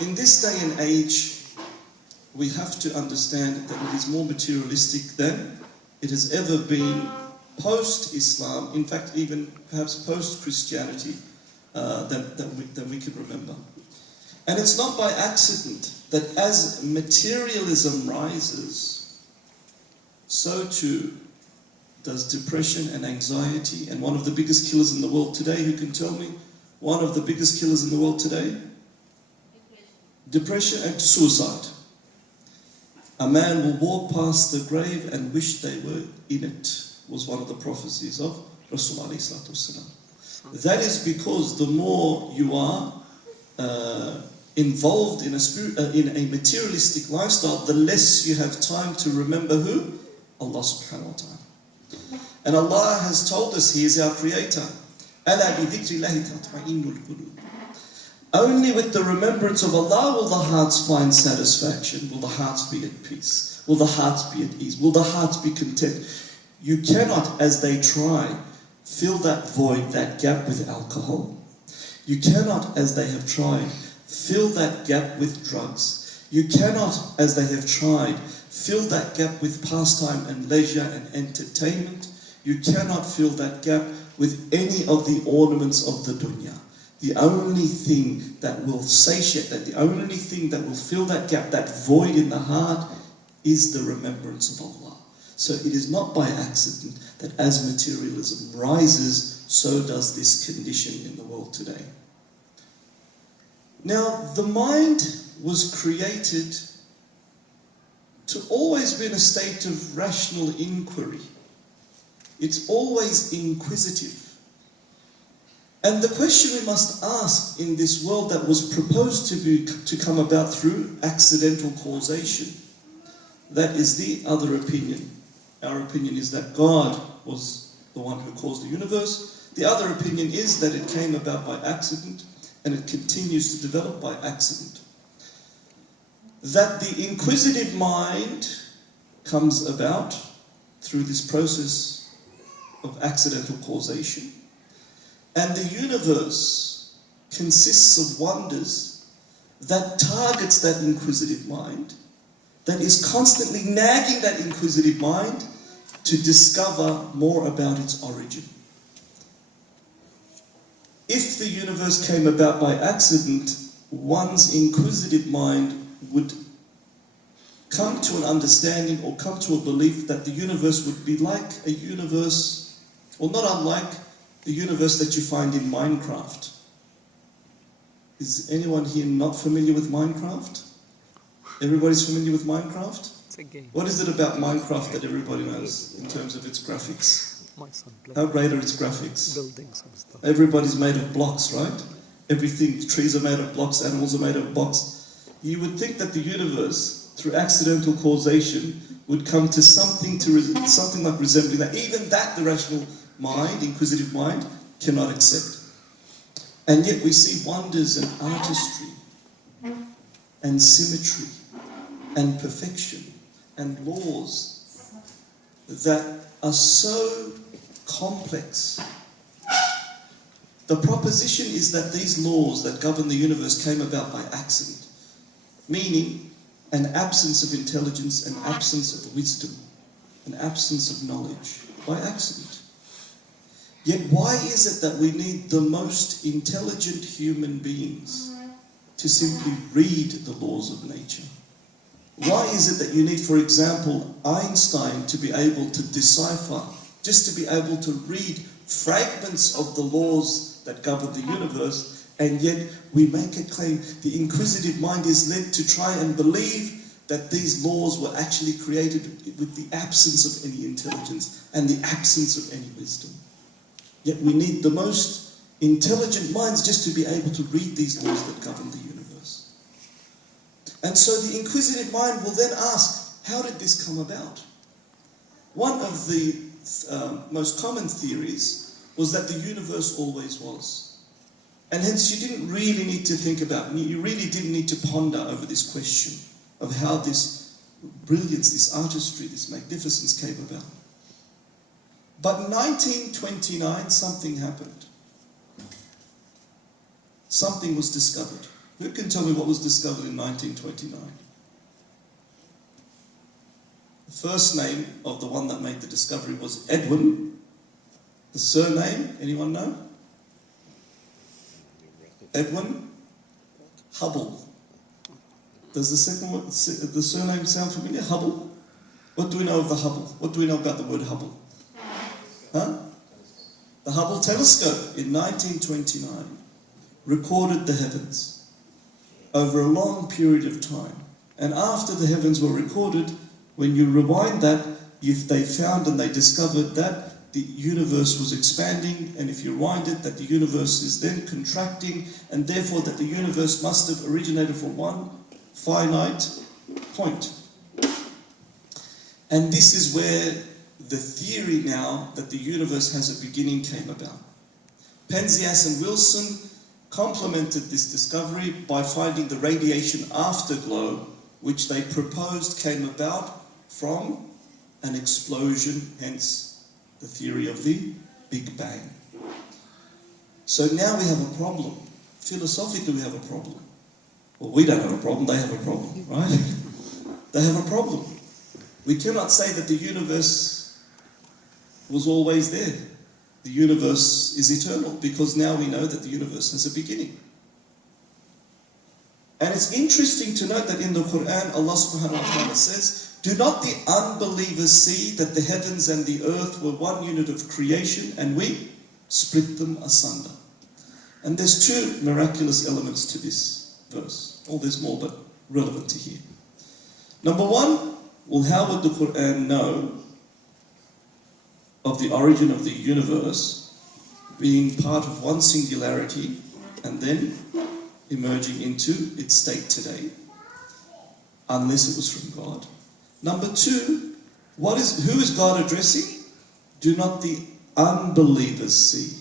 in this day and age, we have to understand that it is more materialistic than it has ever been post-Islam, in fact even perhaps post-Christianity, than we can remember. And it's not by accident that as materialism rises, so too does depression and anxiety. And one of the biggest killers in the world today, who can tell me? One of the biggest killers in the world today? Depression and suicide. A man will walk past the grave and wish they were in it, was one of the prophecies of Rasulullah ﷺ. That is because the more you are involved in a materialistic lifestyle, the less you have time to remember who? Allah subhanahu wa ta'ala. And Allah has told us He is our Creator. أَلَا بِذِكْرِ اللَّهِ تَطْمَئِنُّ الْقُلُوبُ. Only with the remembrance of Allah will the hearts find satisfaction, will the hearts be at peace, will the hearts be at ease, will the hearts be content. You cannot, as they try, fill that void, that gap with alcohol. You cannot, as they have tried, fill that gap with drugs. You cannot, as they have tried, fill that gap with pastime and leisure and entertainment. You cannot fill that gap with any of the ornaments of the dunya. The only thing that will satiate that, the only thing that will fill that gap, that void in the heart, is the remembrance of Allah. So it is not by accident that as materialism rises, so does this condition in the world today. Now, the mind was created to always be in a state of rational inquiry. It's always inquisitive. And the question we must ask in this world that was proposed to come about through accidental causation, that is the other opinion. Our opinion is that God was the one who caused the universe. The other opinion is that it came about by accident and it continues to develop by accident. That the inquisitive mind comes about through this process of accidental causation. And the universe consists of wonders that targets that inquisitive mind, that is constantly nagging that inquisitive mind to discover more about its origin. If the universe came about by accident, one's inquisitive mind would come to an understanding or come to a belief that the universe would be like a universe, or not unlike the universe that you find in Minecraft. Is anyone here not familiar with Minecraft? Everybody's familiar with Minecraft? It's a game. What is it about Minecraft that everybody knows in terms of its graphics? My son plays How great are its graphics? buildings and stuff. Everybody's made of blocks, right? Everything, trees are made of blocks, animals are made of blocks. You would think that the universe, through accidental causation, would come to something like resembling that. Even that, the rational mind, inquisitive mind, cannot accept. And yet we see wonders and artistry and symmetry and perfection and laws that are so complex. The proposition is that these laws that govern the universe came about by accident, meaning an absence of intelligence, an absence of wisdom, an absence of knowledge, by accident. Yet why is it that we need the most intelligent human beings to simply read the laws of nature? Why is it that you need, for example, Einstein to be able to decipher, just to be able to read fragments of the laws that govern the universe, and yet we make a claim, the inquisitive mind is led to try and believe that these laws were actually created with the absence of any intelligence and the absence of any wisdom. Yet we need the most intelligent minds just to be able to read these laws that govern the universe. And so the inquisitive mind will then ask, how did this come about? One of the most common theories was that the universe always was. And hence you didn't really need to think about, you really didn't need to ponder over this question of how this brilliance, this artistry, this magnificence came about. But in 1929, something happened. Something was discovered. Who can tell me what was discovered in 1929? The first name of the one that made the discovery was Edwin. The surname, anyone know? Edwin Hubble. Does the second one, the surname sound familiar? Hubble? What do we know of the Hubble? What do we know about the word Hubble? Huh? The Hubble telescope in 1929 recorded the heavens over a long period of time. And after the heavens were recorded, when you rewind that, if they found and they discovered that the universe was expanding, and if you rewind it, that the universe is then contracting, and therefore that the universe must have originated from one finite point. And this is where the theory now that the universe has a beginning came about. Penzias and Wilson complemented this discovery by finding the radiation afterglow, which they proposed came about from an explosion, hence the theory of the Big Bang. So now we have a problem. Philosophically, we have a problem. Well, we don't have a problem, they have a problem, right? They have a problem. We cannot say that the universe was always there. The universe is eternal, because now we know that the universe has a beginning. And it's interesting to note that in the Quran, Allah subhanahu wa ta'ala says, "Do not the unbelievers see that the heavens and the earth were one unit of creation, and we split them asunder?" And there's two miraculous elements to this verse. Oh, there's more, but relevant to here. Number one, well, how would the Quran know of the origin of the universe being part of one singularity and then emerging into its state today, unless it was from God? Number two, who is God addressing? Do not the unbelievers see?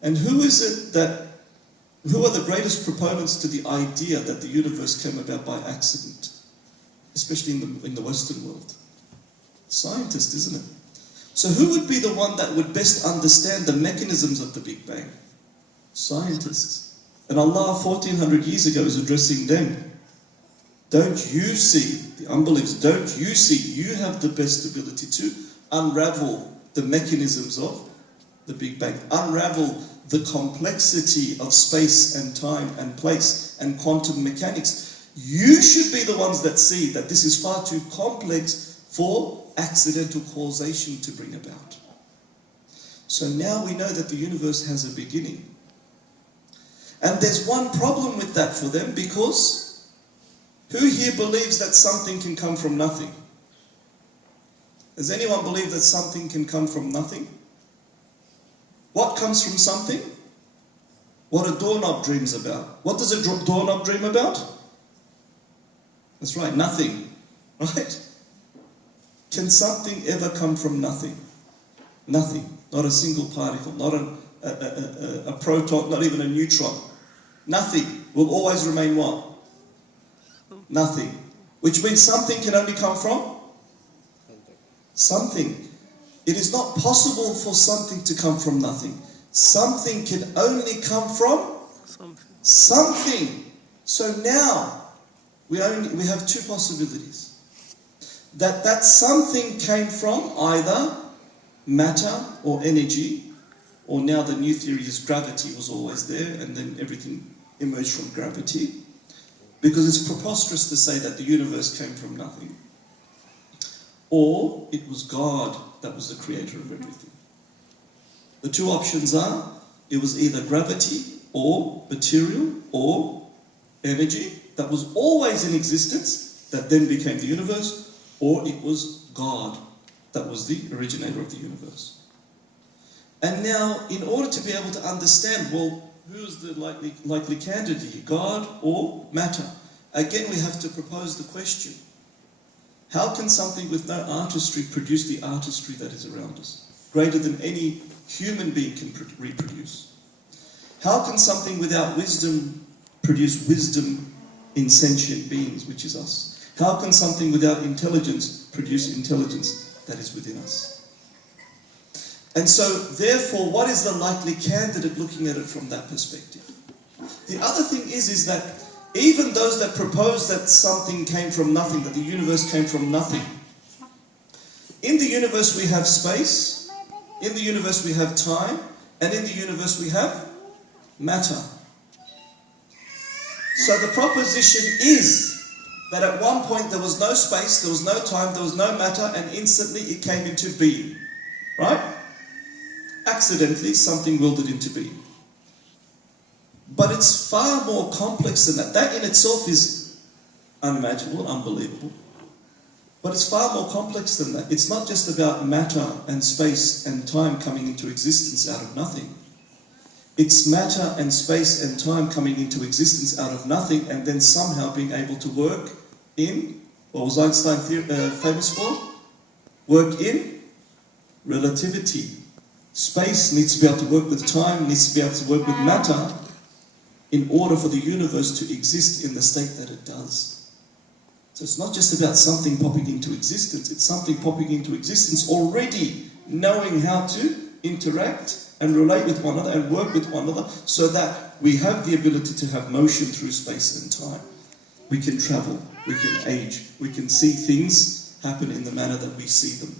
And who are the greatest proponents to the idea that the universe came about by accident, especially in the Western world? Scientist, isn't it? So who would be the one that would best understand the mechanisms of the Big Bang? Scientists. And Allah 1400 years ago is addressing them. Don't you see, the unbelievers, don't you see, you have the best ability to unravel the mechanisms of the Big Bang, unravel the complexity of space and time and place and quantum mechanics. You should be the ones that see that this is far too complex for accidental causation to bring about. So now we know that the universe has a beginning. And there's one problem with that for them, because who here believes that something can come from nothing? Does anyone believe that something can come from nothing? What comes from something? What a doorknob dreams about. What does a doorknob dream about? That's right, nothing. Right? Can something ever come from nothing? Nothing. Not a single particle, not a proton, not even a neutron. Nothing will always remain what? Nothing. Which means something can only come from something. It is not possible for something to come from nothing. Something can only come from something. So now we have two possibilities. That something came from either matter or energy, or now the new theory is gravity was always there and then everything emerged from gravity, because it's preposterous to say that the universe came from nothing. Or it was God that was the creator of everything. The two options are, it was either gravity or material or energy that was always in existence that then became the universe, or it was God that was the originator of the universe. And now, in order to be able to understand, well, who's the likely candidate here, God or matter? Again, we have to propose the question. How can something with no artistry produce the artistry that is around us, greater than any human being can reproduce? How can something without wisdom produce wisdom in sentient beings, which is us? How can something without intelligence produce intelligence that is within us? And so, therefore, what is the likely candidate looking at it from that perspective? The other thing is that even those that propose that something came from nothing, that the universe came from nothing, in the universe we have space, in the universe we have time, and in the universe we have matter. So the proposition is that at one point there was no space, there was no time, there was no matter, and instantly it came into being. Right? Accidentally, something willed it into being. But it's far more complex than that. That in itself is unimaginable, unbelievable. But it's far more complex than that. It's not just about matter and space and time coming into existence out of nothing. It's matter and space and time coming into existence out of nothing and then somehow being able to work in, what was Einstein famous for? Work in relativity. Space needs to be able to work with time, needs to be able to work with matter in order for the universe to exist in the state that it does. So it's not just about something popping into existence, it's something popping into existence already knowing how to interact and relate with one another and work with one another so that we have the ability to have motion through space and time. We can travel, we can age, we can see things happen in the manner that we see them.